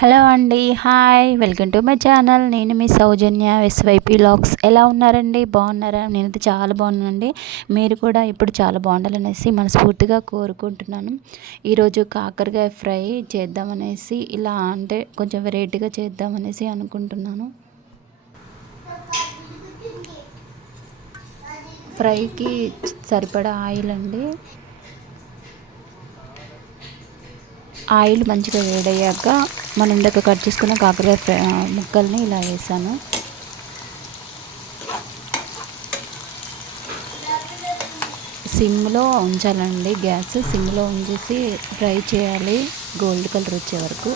Hello అండి. Hi, welcome to my channel. నేను మీ సౌజన్య ఎస్వైపీ vlogs. ఎలా ఉన్నారండి? బాగున్నారా? నేనైతే చాలా బాగున్నానండి. మీరు కూడా ఇప్పుడు చాలా బాగుండాలనేసి మనస్ఫూర్తిగా కోరుకుంటున్నాను. ఈరోజు కాకరకాయ ఫ్రై చేద్దామనేసి, ఇలా అంటే కొంచెం వెరైటీగా చేద్దామనేసి అనుకుంటున్నాను. ఫ్రైకి సరిపడా ఆయిల్ అండి. ఆయిల్ మంచిగా వేడయ్యాక మనం ఇందాక కట్ చేసుకున్న కాకరకాయ ముక్కల్ని ఇలా వేసాను. సిమ్లో ఉంచాలండి, గ్యాస్ సిమ్లో ఉంచేసి ఫ్రై చేయాలి గోల్డ్ కలర్ వచ్చే వరకు.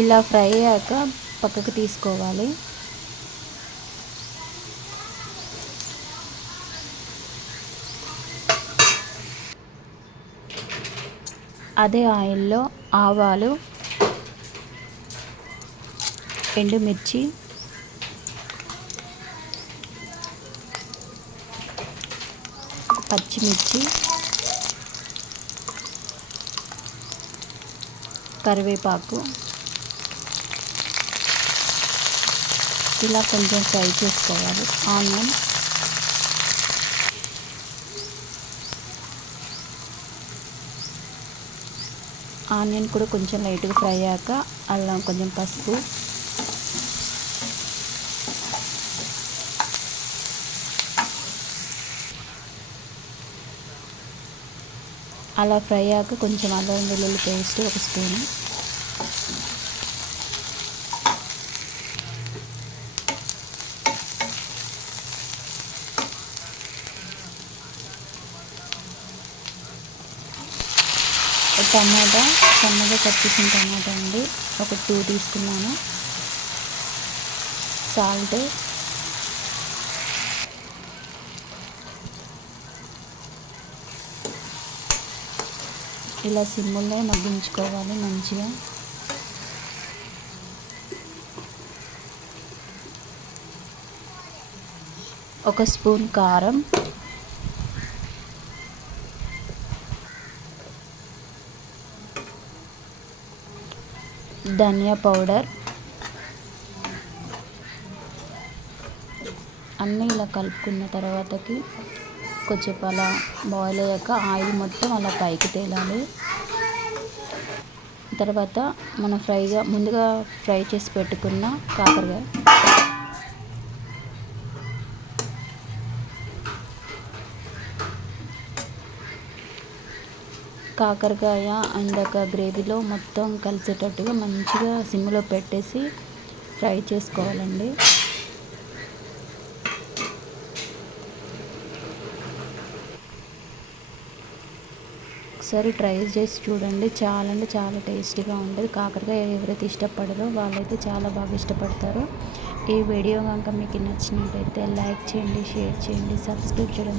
ఇలా ఫ్రై అయ్యాక పక్కకు తీసుకోవాలి. అదే ఆయిల్లో ఆవాలు, ఎండుమిర్చి, పచ్చిమిర్చి, కరివేపాకు ఇలా కొంచెం ఫ్రై చేసుకోవాలి. ఆనియన్ కూడా కొంచెం లైట్గా ఫ్రై అయ్యాక అల్లం, కొంచెం పసుపు, అలా ఫ్రై అయ్యాక కొంచెం అల్లం వెల్లుల్లి పేస్ట్ 1 స్పూను, టమాటా, సన్నగా కట్ చేసిన టమాటా అండి, ఒక 2 తీసుకున్నాను. సాల్ట్, ఇలా సిమ్ముల్లో మగ్గించుకోవాలి మంచిగా. ఒక స్పూన్ కారం, ధనియా పౌడర్, అన్నీ ఇలా కలుపుకున్న తర్వాతకి కొంచెం అలా బాయిల్ అయ్యాక ఆయిల్ మొత్తం అలా పైకి తేలాలి. తర్వాత మనం ముందుగా ఫ్రై చేసి పెట్టుకున్న కాకరకాయ ఇందాక గ్రేవీలో మొత్తం కలిసేటట్టుగా మంచిగా సిమ్లో పెట్టేసి ఫ్రై చేసుకోవాలండి. ఒకసారి ట్రై చేసి చూడండి, చాలా అంటే చాలా టేస్టీగా ఉంటుంది. కాకరకాయ ఎవరైతే ఇష్టపడరో వాళ్ళైతే చాలా బాగా ఇష్టపడతారు. ఈ వీడియో కనుక మీకు నచ్చినట్టయితే లైక్ చేయండి, షేర్ చేయండి, సబ్స్క్రైబ్ చేయడం